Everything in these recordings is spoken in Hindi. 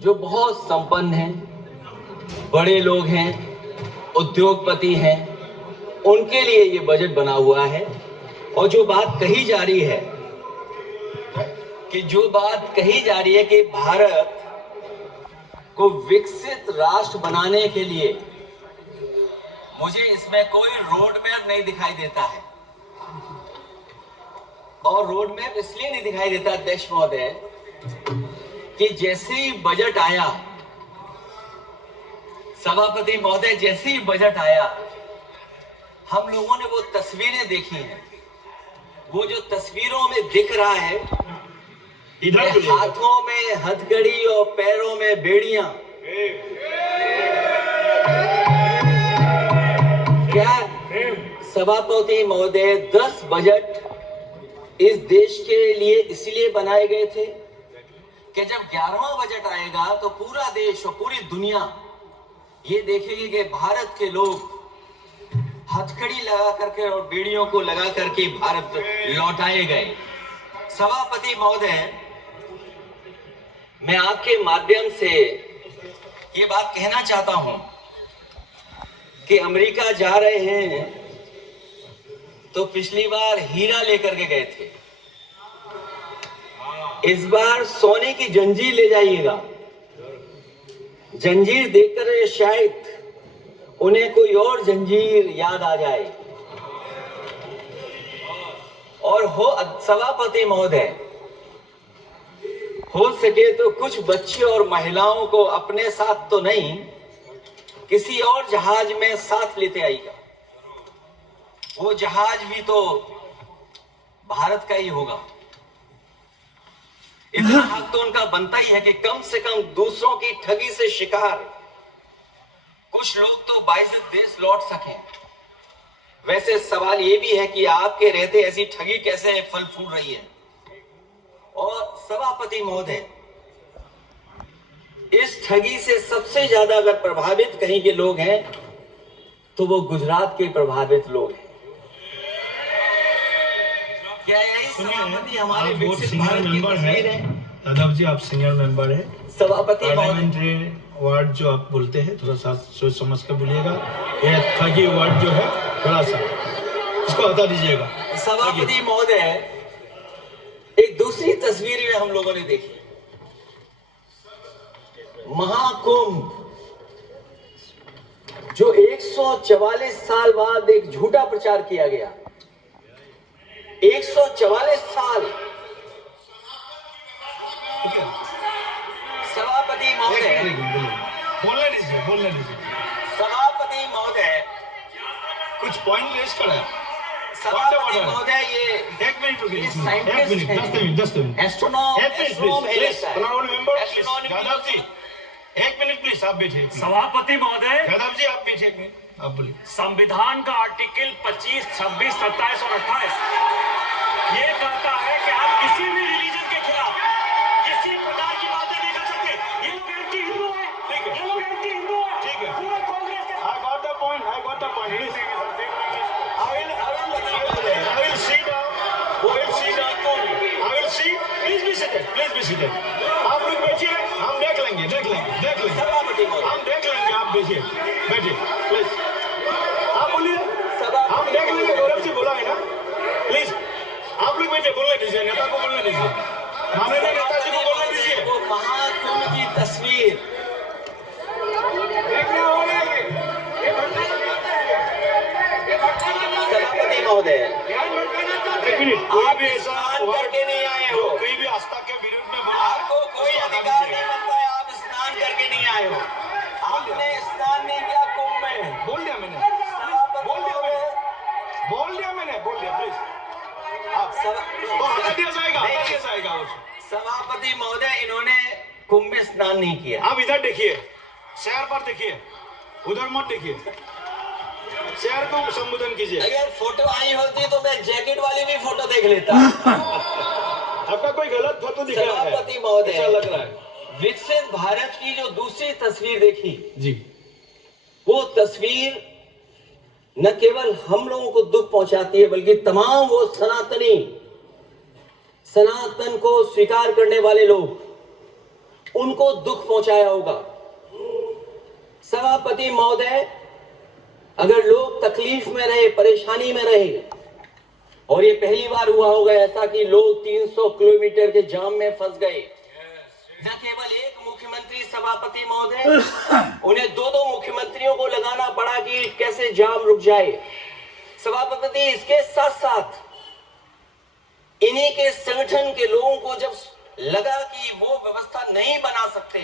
जो बहुत संपन्न हैं, बड़े लोग हैं, उद्योगपति हैं, उनके लिए ये बजट बना हुआ है। और जो बात कही जा रही है कि भारत को विकसित राष्ट्र बनाने के लिए, मुझे इसमें कोई रोड मैप नहीं दिखाई देता है। और रोड मैप इसलिए नहीं दिखाई देता अध्यक्ष महोदय कि जैसे ही बजट आया, सभापति महोदय, जैसे ही बजट आया, हम लोगों ने वो तस्वीरें देखी हैं। वो जो तस्वीरों में दिख रहा है, हाथों में हथकड़ी और पैरों में बेड़ियां, क्या सभापति महोदय 10 बजट इस देश के लिए इसलिए बनाए गए थे कि जब 11वां बजट आएगा तो पूरा देश और पूरी दुनिया ये देखेगी कि भारत के लोग हथकड़ी लगा करके और बेड़ियों को लगा करके भारत लौटाए गए। सभापति महोदय, मैं आपके माध्यम से ये बात कहना चाहता हूं कि अमेरिका जा रहे हैं तो पिछली बार हीरा लेकर के गए थे, इस बार सोने की जंजीर ले जाइएगा। जंजीर देखकर शायद उन्हें कोई और जंजीर याद आ जाए। और सभापति महोदय, हो सके तो कुछ बच्चे और महिलाओं को अपने साथ तो नहीं, किसी और जहाज में साथ लेते आइएगा। वो जहाज भी तो भारत का ही होगा। इतना हक तो उनका बनता ही है कि कम से कम दूसरों की ठगी से शिकार कुछ लोग तो बाइज्जत देश लौट सकें। वैसे सवाल ये भी है कि आपके रहते ऐसी ठगी कैसे फल फूल रही है। और सभापति महोदय, इस ठगी से सबसे ज्यादा अगर प्रभावित कहीं के लोग हैं तो वो गुजरात के प्रभावित लोग हैं। क्या यही सभापति हमारे विकसित भारत की तस्वीर है? यादव जी, आप सीनियर मेंबर हैं। सभापति पार्लियामेंट्री वर्ड जो आप बोलते हैं थोड़ा सा सोच समझ कर बोलिएगा। ये ठगी वर्ड जो है थोड़ा सा इसको हटा दीजिएगा। सभापति महोदय, एक दूसरी तस्वीर में हम लोगों ने देखी, महाकुंभ, जो 144 साल बाद एक झूठा प्रचार किया गया। 144 साल। सभापति महोदय, बोलने दीजिए। सभापति महोदय, कुछ पॉइंट रेज करा है। सभापति महोदय, ये 1 मिनट रुकिए। 10 मिनट एस्ट्रोनॉम, यादव जी 1 मिनट प्लीज, आप बैठिए। सभापति महोदय, यादव जी आप बैठिए 1 मिनट, आप बोलिए। संविधान का आर्टिकल 25, 26, 27 और 28 ये कहता है कि आप किसी भी रिलीजन के खिलाफ किसी प्रकार की बातें नहीं कर सकते। ये लोग एंटी हिंदू है, ठीक है, ये लोग एंटी हिंदू है, ठीक है। पूरे कांग्रेस के I got the point. I will sit down. I will see. Please be seated. आप लोग बैठिए, हम देख लेंगे। सभापति महोदय, हम देख लेंगे, आप बैठिए प्लीज। आप बोलिए, हम देख लेंगे। गौरव जी बोला है ना, प्लीज आप लोग बैठिए, बोलने दीजिए, नेता को बोलने दीजिए, माननीय नेताजी को बोलने दीजिए। वो महाकुंभ की तस्वीर, सभापति महोदय, कोई भी ऐसा करके नहीं आए हो, कोई भी आस्था के विरुद्ध में आपको कोई अधिकार नहीं बनता है। आप स्नान करके नहीं आए हो, आपने स्नान नहीं किया कुंभ में। बोल दिया मैंने, प्लीज। आप हटा दिया जाएगा उसे। सभापति महोदय, इन्होंने कुंभ में स्नान नहीं किया। आप इधर देखिए, शहर पर देखिए, उधर मत देखिए, शहर को संबोधन कीजिए। अगर फोटो आई होती तो मैं जैकेट वाली भी फोटो देख लेता। आपका कोई गलत फोटो दिख रहा है, सभापति महोदय, ऐसा लग रहा है। विकसित भारत की जो दूसरी तस्वीर देखी जी, वो तस्वीर न केवल हम लोगों को दुख पहुंचाती है, बल्कि तमाम वो सनातन को स्वीकार करने वाले लोग, उनको दुख पहुंचाया होगा। सभापति महोदय, अगर लोग तकलीफ में रहे, परेशानी में रहे, और ये पहली बार हुआ होगा ऐसा कि लोग 300 किलोमीटर के जाम में फंस गए, न केवल एक मुख्यमंत्री सभापति महोदय, उन्हें दो मुख्यमंत्रियों को लगाना पड़ा कि कैसे जाम रुक जाए। सभापति, इसके साथ साथ इन्हीं के संगठन के लोगों को जब लगा कि वो व्यवस्था नहीं बना सकते,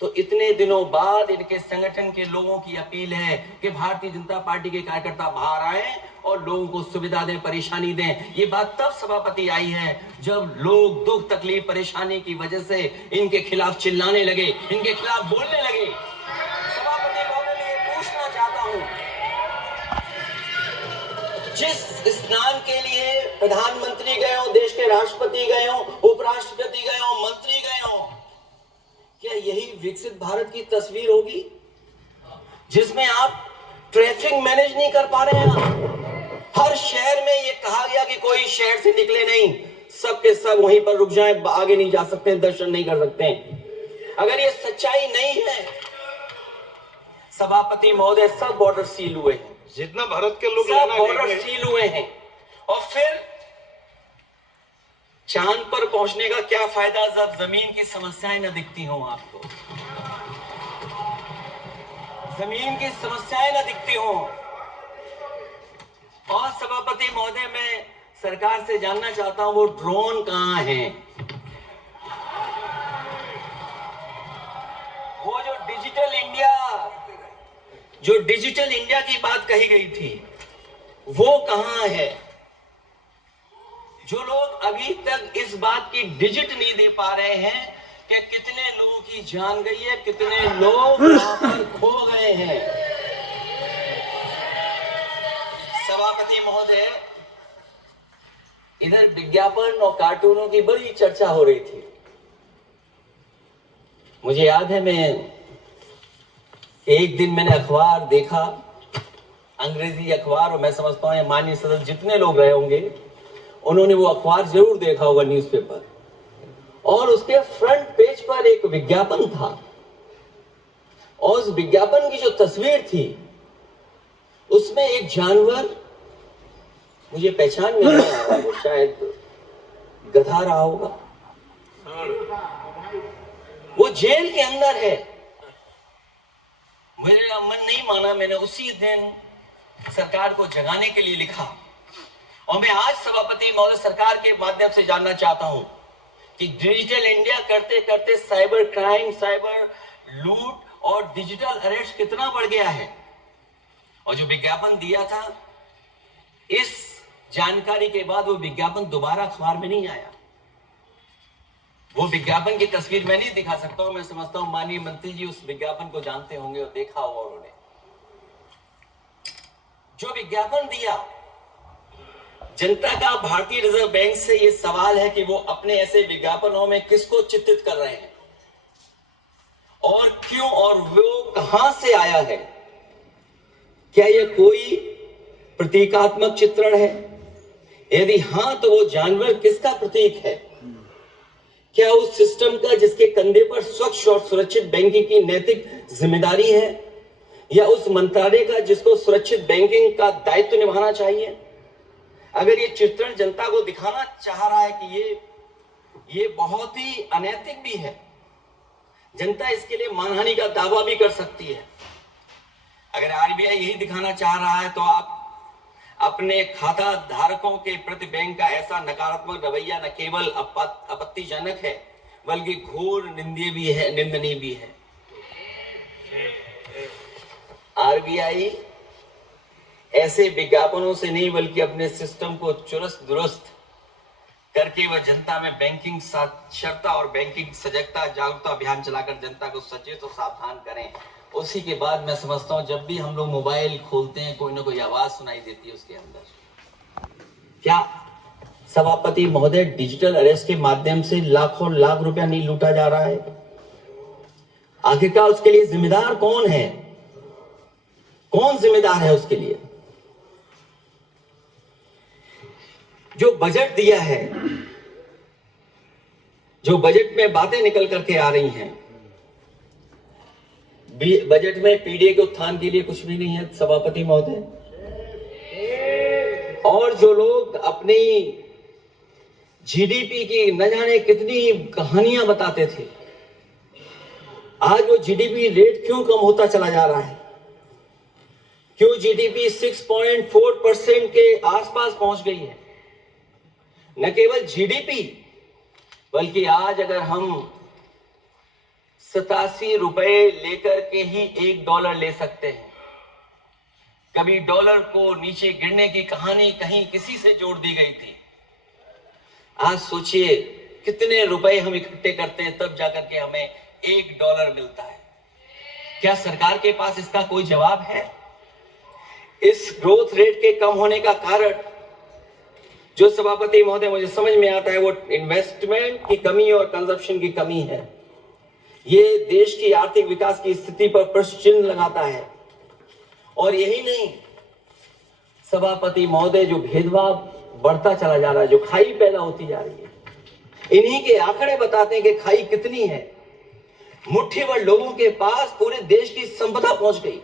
तो इतने दिनों बाद इनके संगठन के लोगों की अपील है कि भारतीय जनता पार्टी के कार्यकर्ता बाहर आए और लोगों को सुविधा दें, परेशानी दें। ये बात तब सभापति आई है जब लोग दुख, तकलीफ, परेशानी की वजह से इनके खिलाफ चिल्लाने लगे, इनके खिलाफ बोलने लगे। सभापति महोदय, मैं ये पूछना चाहता हूं, जिस स्नान के लिए प्रधानमंत्री गए हो, देश के राष्ट्रपति गए हो, उपराष्ट्रपति गए हो, मंत्री गए हो, क्या यही विकसित भारत की तस्वीर होगी जिसमें आप ट्रैफिक मैनेज नहीं कर पा रहे हैं? हर शहर में ये कहा गया कि कोई शहर से निकले नहीं, सबके सब वहीं पर रुक जाएं, आगे नहीं जा सकते, दर्शन नहीं कर सकते। अगर ये सच्चाई नहीं है सभापति महोदय, सब बॉर्डर सील हुए हैं, जितना भारत के लोग सब बॉर्डर सील हुए हैं, और फिर चांद पर पहुंचने का क्या फायदा जब जमीन की समस्याएं न दिखती हों आपको, जमीन की समस्याएं न दिखती हों। और सभापति महोदय, मैं सरकार से जानना चाहता हूं वो ड्रोन कहां हैं? वो जो डिजिटल इंडिया की बात कही गई थी, वो कहां है? जो लोग अभी तक इस बात की डिजिट नहीं दे पा रहे हैं कि कितने लोगों की जान गई है, कितने लोग वहां पर खो गए हैं। सभापति महोदय, इधर विज्ञापन और कार्टूनों की बड़ी चर्चा हो रही थी। मुझे याद है, मैं एक दिन मैंने अखबार देखा, अंग्रेजी अखबार, और मैं समझता हूं माननीय सदस्य जितने लोग रहे होंगे उन्होंने वो अखबार जरूर देखा होगा, न्यूज़पेपर, और उसके फ्रंट पेज पर एक विज्ञापन था, और उस विज्ञापन की जो तस्वीर थी उसमें एक जानवर, मुझे पहचान में नहीं आया, वो शायद गधा रहा होगा, वो जेल के अंदर है। मेरा मन नहीं माना, मैंने उसी दिन सरकार को जगाने के लिए लिखा, और मैं आज सभापति महोदय सरकार के माध्यम से जानना चाहता हूं कि डिजिटल इंडिया करते करते साइबर क्राइम, साइबर लूट और डिजिटल अरेस्ट कितना बढ़ गया है। और जो विज्ञापन दिया था, इस जानकारी के बाद वो विज्ञापन दोबारा अखबार में नहीं आया। वो विज्ञापन की तस्वीर मैं नहीं दिखा सकता हूं, मैं समझता हूं माननीय मंत्री जी उस विज्ञापन को जानते होंगे और देखा होगा उन्होंने। जो विज्ञापन दिया, जनता का भारतीय रिजर्व बैंक से यह सवाल है कि वो अपने ऐसे विज्ञापनों में किसको चित्रित कर रहे हैं और क्यों, और वो कहां से आया है? क्या यह कोई प्रतीकात्मक चित्रण है? यदि हां, तो वो जानवर किसका प्रतीक है? क्या उस सिस्टम का जिसके कंधे पर स्वच्छ और सुरक्षित बैंकिंग की नैतिक जिम्मेदारी है, या उस मंत्रालय का जिसको सुरक्षित बैंकिंग का दायित्व निभाना चाहिए? अगर ये चित्रण जनता को दिखाना चाह रहा है कि ये बहुत ही अनैतिक भी है, जनता इसके लिए मानहानि का दावा भी कर सकती है। अगर आरबीआई यही दिखाना चाह रहा है, तो आप अपने खाता धारकों के प्रति बैंक का ऐसा नकारात्मक रवैया न केवल आपत्तिजनक है, बल्कि घोर निंदनीय भी है। आरबीआई ऐसे विज्ञापनों से नहीं, बल्कि अपने सिस्टम को चुस्त दुरुस्त करके वह जनता में बैंकिंग साक्षरता और बैंकिंग सजगता जागरूकता अभियान चलाकर जनता को सचेत और सावधान करें। उसी के बाद मैं समझता हूं जब भी हम लोग मोबाइल खोलते हैं, कोई ना कोई आवाज सुनाई देती है उसके अंदर। क्या सभापति महोदय, डिजिटल अरेस्ट के माध्यम से लाखों लाख रुपया नहीं लूटा जा रहा है? आखिरकार उसके लिए जिम्मेदार कौन है? कौन जिम्मेदार है उसके लिए? जो बजट दिया है, जो बजट में बातें निकल करके आ रही हैं, बजट में पीडीए के उत्थान के लिए कुछ भी नहीं है सभापति महोदय। और जो लोग अपनी जीडीपी की न जाने कितनी कहानियां बताते थे, आज वो जीडीपी रेट क्यों कम होता चला जा रहा है? क्यों जीडीपी 6.4% के आसपास पहुंच गई है? न केवल जीडीपी, बल्कि आज अगर हम 87 रुपए लेकर के ही $1 ले सकते हैं। कभी डॉलर को नीचे गिरने की कहानी कहीं किसी से जोड़ दी गई थी। आज सोचिए कितने रुपए हम इकट्ठे करते हैं तब जाकर के हमें $1 मिलता है। क्या सरकार के पास इसका कोई जवाब है? इस ग्रोथ रेट के कम होने का कारण जो सभापति महोदय मुझे समझ में आता है वो इन्वेस्टमेंट की कमी और कंजप्शन की कमी है। ये देश की आर्थिक विकास की स्थिति पर प्रश्न चिन्ह लगाता है। और यही नहीं, सभापति महोदय, जो भेदभाव बढ़ता चला जा रहा है, जो खाई पैदा होती जा रही है, इन्हीं के आंकड़े बताते हैं कि खाई कितनी है। मुट्ठी भर लोगों के पास पूरे देश की संपदा पहुंच गई।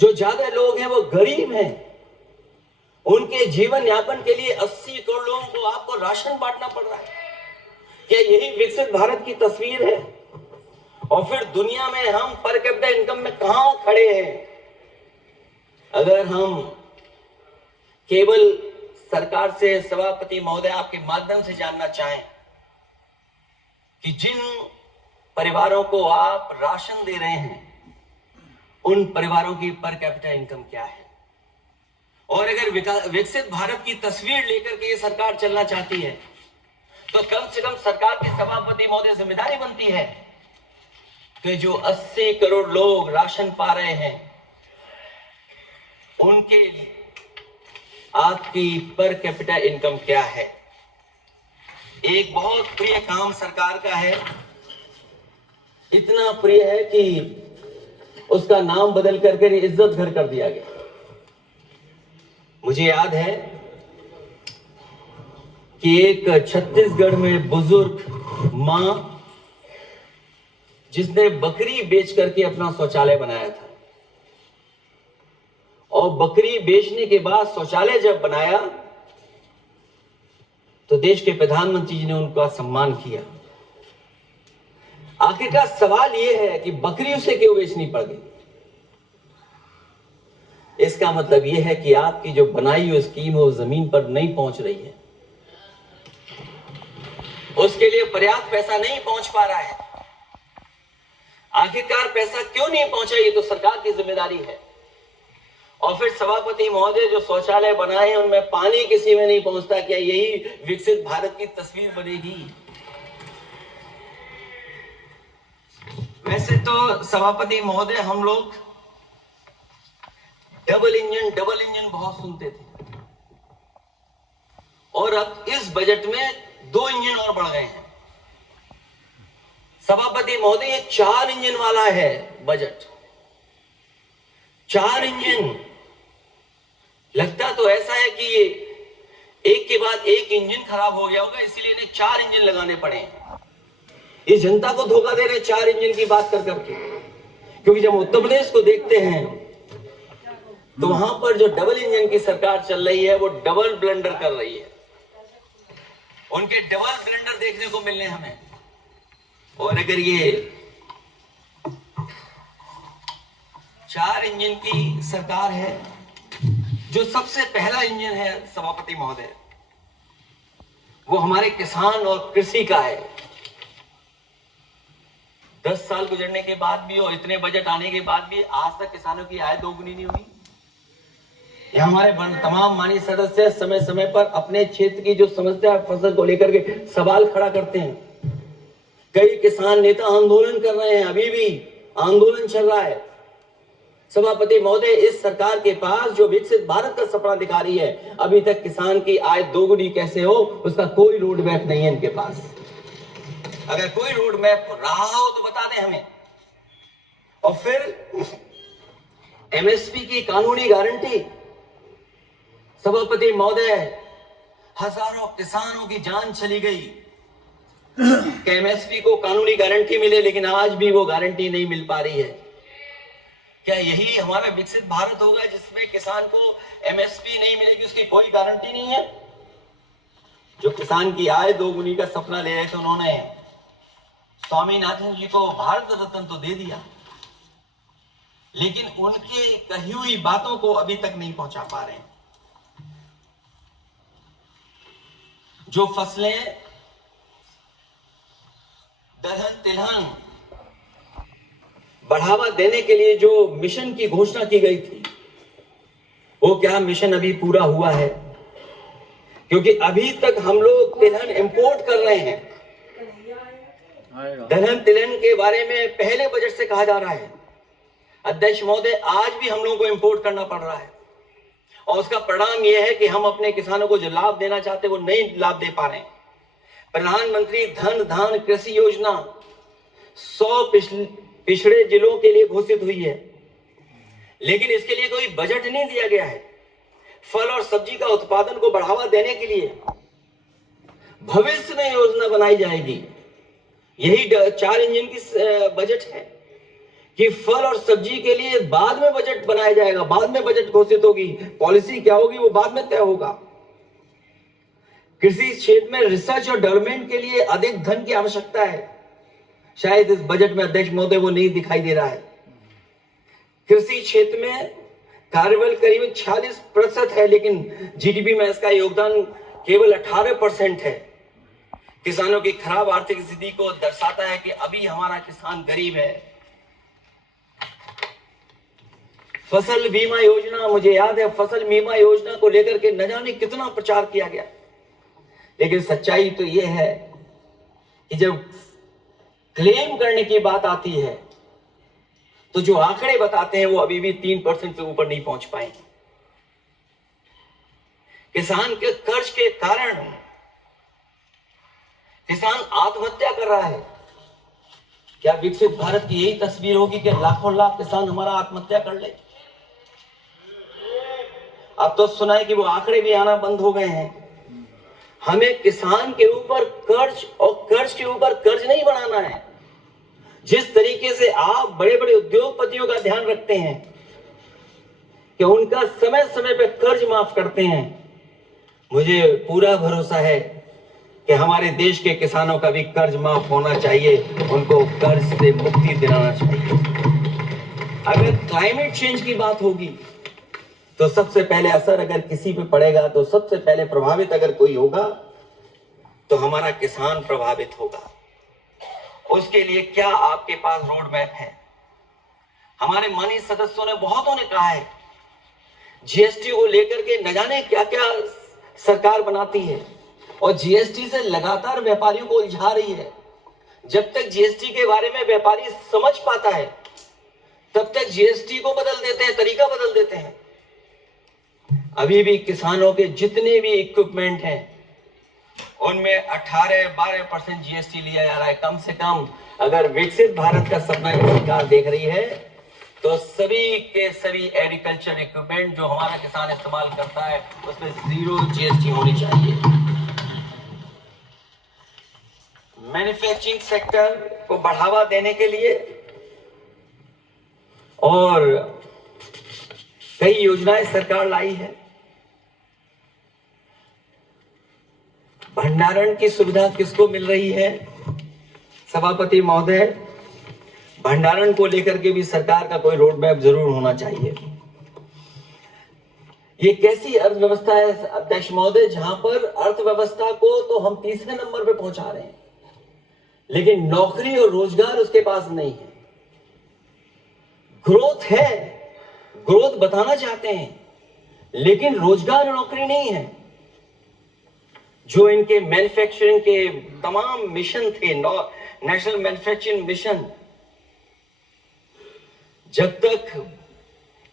जो ज्यादा लोग हैं वो गरीब हैं। उनके जीवन यापन के लिए 80 करोड़ लोगों को आपको राशन बांटना पड़ रहा है। क्या यही विकसित भारत की तस्वीर है? और फिर दुनिया में हम पर कैपिटा इनकम में कहां खड़े हैं? अगर हम केवल सरकार से, सभापति महोदय, आपके माध्यम से जानना चाहें कि जिन परिवारों को आप राशन दे रहे हैं उन परिवारों की पर कैपिटा इनकम क्या है? और अगर विकसित भारत की तस्वीर लेकर के ये सरकार चलना चाहती है तो कम से कम सरकार के सभापति महोदय जिम्मेदारी बनती है कि जो 80 करोड़ लोग राशन पा रहे हैं उनके आपकी पर कैपिटा इनकम क्या है? एक बहुत प्रिय काम सरकार का है, इतना प्रिय है कि उसका नाम बदल करके इज्जत घर कर दिया गया। मुझे याद है कि एक छत्तीसगढ़ में बुजुर्ग मां जिसने बकरी बेच करके अपना शौचालय बनाया था, और बकरी बेचने के बाद शौचालय जब बनाया तो देश के प्रधानमंत्री जी ने उनका सम्मान किया। आखिरकार सवाल यह है कि बकरी उसे क्यों बेचनी पड़ गई? इसका मतलब यह है कि आपकी जो बनाई हुई स्कीम है वो जमीन पर नहीं पहुंच रही है, उसके लिए पर्याप्त पैसा नहीं पहुंच पा रहा है। आखिरकार पैसा क्यों नहीं पहुंचा, ये तो सरकार की जिम्मेदारी है। और फिर सभापति महोदय, जो शौचालय बनाए उनमें पानी किसी में नहीं पहुंचता, क्या यही विकसित भारत की तस्वीर बनेगी? वैसे तो सभापति महोदय, हम लोग डबल इंजन बहुत सुनते थे, और अब इस बजट में 2 इंजन और बढ़ गए हैं। सभापति महोदय, ये 4 इंजन वाला है बजट। 4 इंजन। लगता तो ऐसा है कि ये एक के बाद एक इंजन खराब हो गया होगा, इसीलिए इन्हें 4 इंजन लगाने पड़े। ये जनता को धोखा दे रहे 4 इंजन की बात कर करके। क्योंकि जब उत्तर प्रदेश को देखते हैं तो वहां पर जो डबल इंजन की सरकार चल रही है वो डबल ब्लंडर कर रही है। उनके डबल ब्लंडर देखने को मिलने हमें। और अगर ये 4 इंजन की सरकार है, जो सबसे पहला इंजन है सभापति महोदय, वो हमारे किसान और कृषि का है। 10 साल गुजरने के बाद भी और इतने बजट आने के बाद भी आज तक किसानों की आय दोगुनी नहीं हुई। ये हमारे तमाम माननीय सदस्य समय समय पर अपने क्षेत्र की जो समस्या फसल को लेकर के सवाल खड़ा करते हैं। कई किसान नेता आंदोलन कर रहे हैं, अभी भी आंदोलन चल रहा है। सभापति महोदय, इस सरकार के पास जो विकसित भारत का सपना दिखा रही है, अभी तक किसान की आय दोगुनी कैसे हो उसका कोई रोड मैप नहीं है इनके पास। अगर कोई रोड मैप रहा हो तो बता दें हमें। और फिर एमएसपी की कानूनी गारंटी। सभापति महोदय, हजारों किसानों की जान चली गई, कि एमएसपी को कानूनी गारंटी मिले, लेकिन आज भी वो गारंटी नहीं मिल पा रही है। क्या यही हमारा विकसित भारत होगा जिसमें किसान को एमएसपी नहीं मिलेगी, उसकी कोई गारंटी नहीं है? जो किसान की आय दोगुनी का सपना ले रहे थे, उन्होंने स्वामीनाथन जी को भारत रत्न तो दे दिया, लेकिन उनके कही हुई बातों को अभी तक नहीं पहुंचा पा रहे हैं। जो फसलें दलहन तिलहन बढ़ावा देने के लिए जो मिशन की घोषणा की गई थी, वो क्या मिशन अभी पूरा हुआ है? क्योंकि अभी तक हम लोग तिलहन इंपोर्ट कर रहे हैं। दलहन तिलहन के बारे में पहले बजट से कहा जा रहा है, अध्यक्ष महोदय, आज भी हम लोगों को इंपोर्ट करना पड़ रहा है, और उसका परिणाम यह है कि हम अपने किसानों को जो लाभ देना चाहते वो नहीं लाभ दे पा रहे हैं। प्रधानमंत्री धन धान कृषि योजना 100 पिछड़े जिलों के लिए घोषित हुई है, लेकिन इसके लिए कोई बजट नहीं दिया गया है। फल और सब्जी का उत्पादन को बढ़ावा देने के लिए भविष्य में योजना बनाई जाएगी। यही 4 इंजन की बजट है कि फल और सब्जी के लिए बाद में बजट बनाया जाएगा, बाद में बजट घोषित होगी, पॉलिसी क्या होगी वो बाद में तय होगा। कृषि क्षेत्र में रिसर्च और डेवलपमेंट के लिए अधिक धन की आवश्यकता है, शायद इस बजट में अध्यक्ष महोदय वो नहीं दिखाई दे रहा है। कृषि क्षेत्र में कार्यबल करीब 46% है, लेकिन जीडीपी में इसका योगदान केवल 18% है। किसानों की खराब आर्थिक स्थिति को दर्शाता है कि अभी हमारा किसान गरीब है। फसल बीमा योजना, मुझे याद है फसल बीमा योजना को लेकर के न जाने कितना प्रचार किया गया, लेकिन सच्चाई तो यह है कि जब क्लेम करने की बात आती है तो जो आंकड़े बताते हैं वो अभी भी 3% से ऊपर नहीं पहुंच पाए। किसान के कर्ज के कारण किसान आत्महत्या कर रहा है। क्या विकसित भारत की यही तस्वीर होगी कि लाखों लाख किसान हमारा आत्महत्या कर ले? अब तो सुना है कि वो आंकड़े भी आना बंद हो गए हैं। हमें किसान के ऊपर कर्ज और कर्ज के ऊपर कर्ज नहीं बनाना है। जिस तरीके से आप बड़े बड़े उद्योगपतियों का ध्यान रखते हैं कि उनका समय समय पर कर्ज माफ करते हैं, मुझे पूरा भरोसा है कि हमारे देश के किसानों का भी कर्ज माफ होना चाहिए, उनको कर्ज से मुक्ति दिलाना चाहिए। अगर क्लाइमेट चेंज की बात होगी तो सबसे पहले असर अगर किसी पे पड़ेगा तो सबसे पहले प्रभावित अगर कोई होगा तो हमारा किसान प्रभावित होगा। उसके लिए क्या आपके पास रोड मैप है? हमारे माननीय सदस्यों ने बहुतों ने कहा है जीएसटी को लेकर के न जाने क्या क्या सरकार बनाती है और जीएसटी से लगातार व्यापारियों को उलझा रही है। जब तक जीएसटी के बारे में व्यापारी समझ पाता है तब तक जीएसटी को बदल देते हैं, तरीका बदल देते हैं। अभी भी किसानों के जितने भी इक्विपमेंट हैं उनमें 18-12% जीएसटी लिया जा रहा है। कम से कम अगर विकसित भारत का सपना सरकार देख रही है तो सभी के सभी एग्रीकल्चर इक्विपमेंट जो हमारा किसान इस्तेमाल करता है उसमें 0 जीएसटी होनी चाहिए। मैन्युफैक्चरिंग सेक्टर को बढ़ावा देने के लिए और कई योजनाएं सरकार लाई है। भंडारण की सुविधा किसको मिल रही है? सभापति महोदय, भंडारण को लेकर के भी सरकार का कोई रोड मैप जरूर होना चाहिए। ये कैसी अर्थव्यवस्था है अध्यक्ष महोदय, जहां पर अर्थव्यवस्था को तो हम 3रे नंबर पे पहुंचा रहे हैं, लेकिन नौकरी और रोजगार उसके पास नहीं है। ग्रोथ है, ग्रोथ बताना चाहते हैं, लेकिन रोजगार और नौकरी नहीं है। जो इनके मैन्युफैक्चरिंग के तमाम मिशन थे, नेशनल मैन्युफैक्चरिंग मिशन, जब तक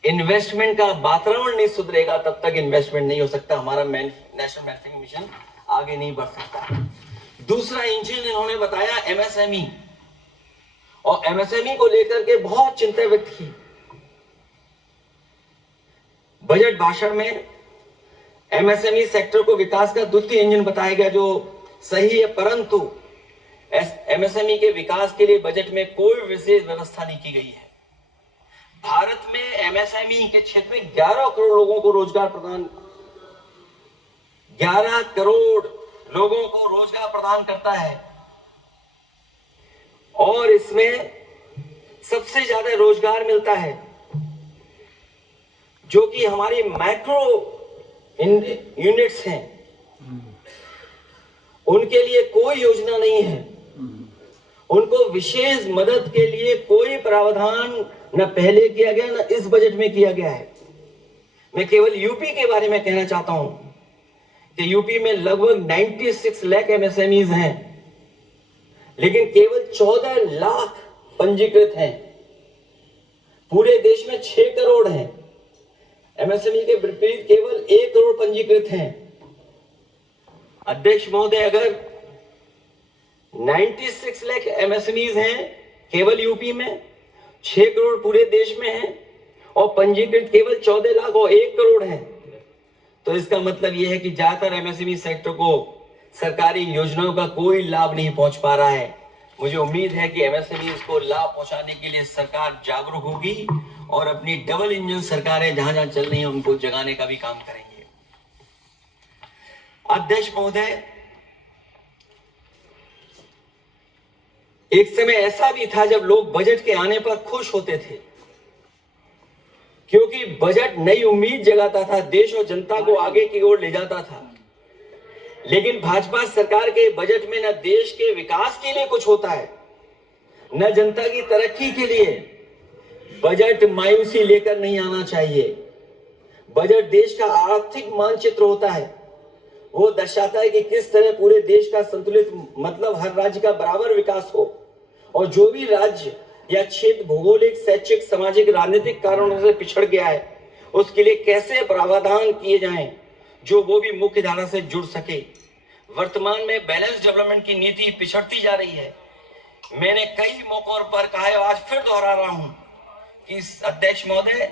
इन्वेस्टमेंट का वातावरण नहीं सुधरेगा तब तक इन्वेस्टमेंट नहीं हो सकता। हमारा नेशनल मैन्युफैक्चरिंग मिशन आगे नहीं बढ़ सकता। दूसरा इंजन इन्होंने बताया एमएसएमई, और एमएसएमई को लेकर के बहुत चिंता व्यक्त की। बजट भाषण में एमएसएमई सेक्टर को विकास का द्वितीय इंजन बताया गया, जो सही है, परंतु एमएसएमई के विकास के लिए बजट में कोई विशेष व्यवस्था नहीं की गई है। भारत में एमएसएमई के क्षेत्र में 11 करोड़ लोगों को रोजगार प्रदान करता है और इसमें सबसे ज्यादा रोजगार मिलता है जो कि हमारी माइक्रो यूनिट्स हैं, उनके लिए कोई योजना नहीं है। उनको विशेष मदद के लिए कोई प्रावधान न पहले किया गया न इस बजट में किया गया है। मैं केवल यूपी के बारे में कहना चाहता हूं कि यूपी में लगभग 96 लाख एमएसएमईज हैं, लेकिन केवल 14 लाख पंजीकृत हैं। पूरे देश में 6 करोड़ हैं। एमएसएमई के विपरीत केवल 1 करोड़ पंजीकृत हैं। अध्यक्ष महोदय, अगर 96 लाख एमएसएमईज हैं केवल यूपी में, 6 करोड़ पूरे देश में हैं और पंजीकृत केवल 14 लाख और 1 करोड़ हैं, तो इसका मतलब यह है कि ज्यादातर एमएसएमई सेक्टर को सरकारी योजनाओं का कोई लाभ नहीं पहुंच पा रहा है। मुझे उम्मीद है कि एमएसएमई को लाभ पहुंचाने के लिए सरकार जागरूक होगी और अपनी डबल इंजन सरकारें जहां जहां चल रही हैं उनको जगाने का भी काम करेंगे। अध्यक्ष महोदय, एक समय ऐसा भी था जब लोग बजट के आने पर खुश होते थे, क्योंकि बजट नई उम्मीद जगाता था, देश और जनता को आगे की ओर ले जाता था। लेकिन भाजपा सरकार के बजट में न देश के विकास के लिए कुछ होता है, न जनता की तरक्की के लिए। बजट मायूसी लेकर नहीं आना चाहिए। बजट देश का आर्थिक मानचित्र होता है। वो दर्शाता है कि किस तरह पूरे देश का संतुलित, मतलब हर राज्य का बराबर विकास हो और जो भी राज्य या क्षेत्र भौगोलिक, शैक्षिक, सामाजिक, राजनीतिक कारणों से पिछड़ गया है उसके लिए कैसे प्रावधान किए जाएं जो वो भी मुख्य धारा से जुड़ सके। वर्तमान में बैलेंस डेवलपमेंट की नीति पिछड़ती जा रही है। मैंने कई मौकों पर कहा है, आज फिर दोहरा रहा हूं कि अध्यक्ष महोदय,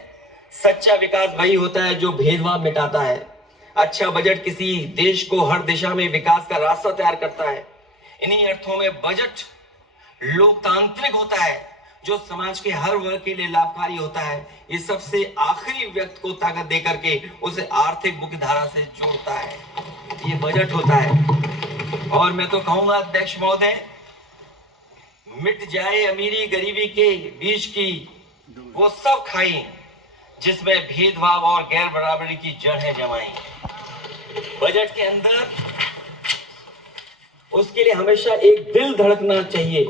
सच्चा विकास वही होता है जो भेदभाव मिटाता है। अच्छा बजट किसी देश को हर दिशा में विकास का रास्ता तैयार करता है। इन्हीं अर्थों में बजट लोकतांत्रिक होता है जो समाज के हर वर्ग के लिए लाभकारी होता है। ये सबसे आखिरी व्यक्ति को ताकत देकर के उसे आर्थिक मुख्य धारा से जोड़ता है। ये बजट होता है। और मैं तो कहूंगा अध्यक्ष महोदय, मिट जाए अमीरी गरीबी के बीच की वो सब खाई जिसमें भेदभाव और गैर बराबरी की जड़ें जमाई। बजट के अंदर उसके लिए हमेशा एक दिल धड़कना चाहिए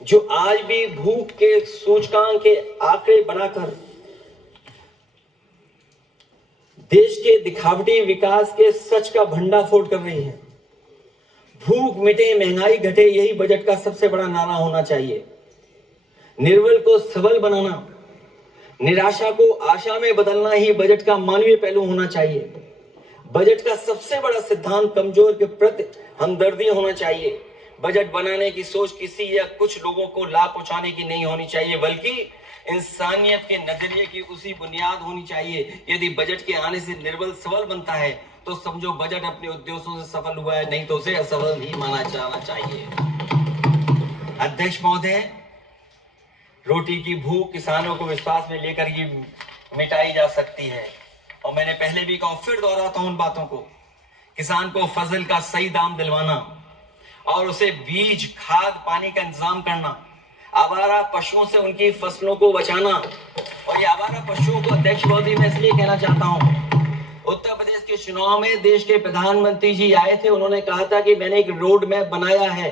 जो आज भी भूख के सूचकांक के आंकड़े बनाकर देश के दिखावटी विकास के सच का भंडाफोड़ कर रही है। भूख मिटे, महंगाई घटे, यही बजट का सबसे बड़ा नारा होना चाहिए। निर्बल को सबल बनाना, निराशा को आशा में बदलना ही बजट का मानवीय पहलू होना चाहिए। बजट का सबसे बड़ा सिद्धांत कमजोर के प्रति हमदर्दी होना चाहिए। बजट बनाने की सोच किसी या कुछ लोगों को लाभ पहुंचाने की नहीं होनी चाहिए, बल्कि इंसानियत के नजरिए की उसी बुनियाद होनी चाहिए। यदि बजट के आने से निर्बल सबल बनता है तो समझो बजट अपने उद्देश्यों से सफल हुआ है, नहीं तो उसे असफल ही माना जाना चाहिए। अध्यक्ष महोदय, रोटी की भूख किसानों को विश्वास में लेकर ही मिटाई जा सकती है। और मैंने पहले भी कहा, फिर दोहराता हूं उन बातों को। किसान को फसल का सही दाम दिलवाना और उसे बीज, खाद, पानी का इंतजाम करना, आवारा पशुओं से उनकी फसलों को बचाना। और ये आवारा पशुओं को अध्यक्ष महोदय मैं इसलिए कहना चाहता हूं, उत्तर प्रदेश के चुनाव में देश के प्रधानमंत्री जी आए थे, उन्होंने कहा था कि मैंने एक रोड मैप बनाया है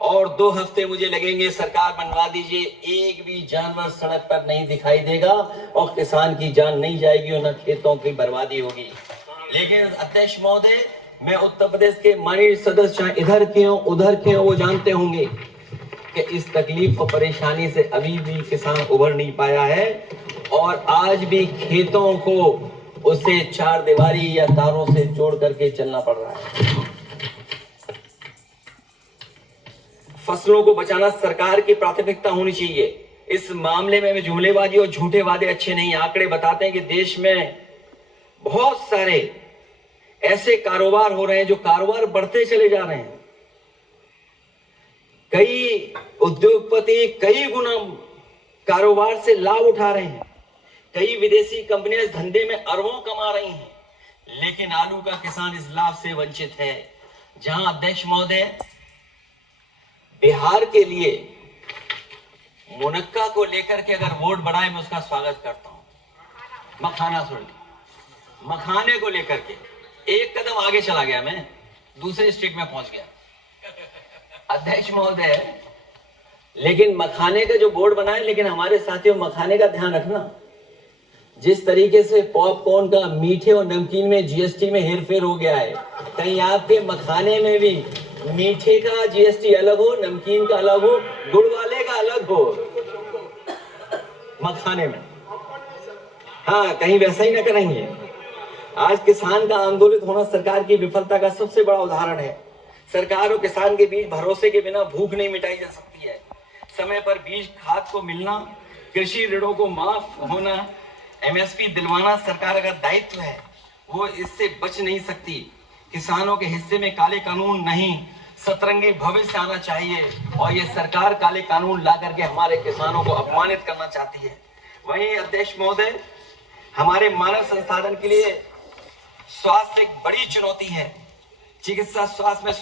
और 2 हफ्ते मुझे लगेंगे, सरकार बनवा दीजिए, एक भी जानवर सड़क पर नहीं दिखाई देगा और किसान की जान नहीं जाएगी और न खेतों की बर्बादी होगी। लेकिन अध्यक्ष महोदय, मैं उत्तर प्रदेश के माननीय सदस्य चाहे इधर के हो उधर के हो, वो जानते होंगे कि इस तकलीफ और परेशानी से अभी भी किसान उभर नहीं पाया है और आज भी खेतों को उसे 4 दीवारी या तारों से जोड़ करके चलना पड़ रहा है। फसलों को बचाना सरकार की प्राथमिकता होनी चाहिए। इस मामले में जुमलेबाजी और झूठे वादे अच्छे नहीं। आंकड़े बताते हैं कि देश में बहुत सारे ऐसे कारोबार हो रहे हैं जो कारोबार बढ़ते चले जा रहे हैं। कई उद्योगपति कई गुना कारोबार से लाभ उठा रहे हैं, कई विदेशी कंपनियां इस धंधे में अरबों कमा रही हैं, लेकिन आलू का किसान इस लाभ से वंचित है। जहां अध्यक्ष महोदय बिहार के लिए मुनक्का को लेकर के अगर वोट बढ़ाए, मैं उसका स्वागत करता हूं। मखाने को लेकर के एक कदम आगे चला गया, मैं दूसरे स्टेट में पहुंच गया अध्यक्ष महोदय। लेकिन मखाने का जो बोर्ड बनाए, लेकिन हमारे साथियों मखाने का ध्यान रखना, जिस तरीके से पॉपकॉर्न का मीठे और नमकीन में जीएसटी में हेरफेर हो गया है, कहीं आपके मखाने में भी मीठे का जीएसटी अलग हो, नमकीन का अलग हो, गुड़ वाले का अलग हो मखाने में। हाँ, कहीं वैसा ही ना करेंगे। आज किसान का आंदोलित होना सरकार की विफलता का सबसे बड़ा उदाहरण है। सरकार और किसान के बीच भरोसे के बिना भूख नहीं मिटाई जा सकती है। समय पर बीज खाद को मिलना, कृषि ऋणों को माफ होना, एमएसपी दिलवाना सरकार का दायित्व है, वो इससे बच नहीं सकती। किसानों के हिस्से में काले कानून नहीं, सतरंगी भविष्य आना चाहिए, और ये सरकार काले कानून ला करके हमारे किसानों को अपमानित करना चाहती है। वहीं अध्यक्ष महोदय, हमारे मानव संसाधन के लिए स्वास्थ्य एक बड़ी चुनौती है। चिकित्सा स्वास्थ्य में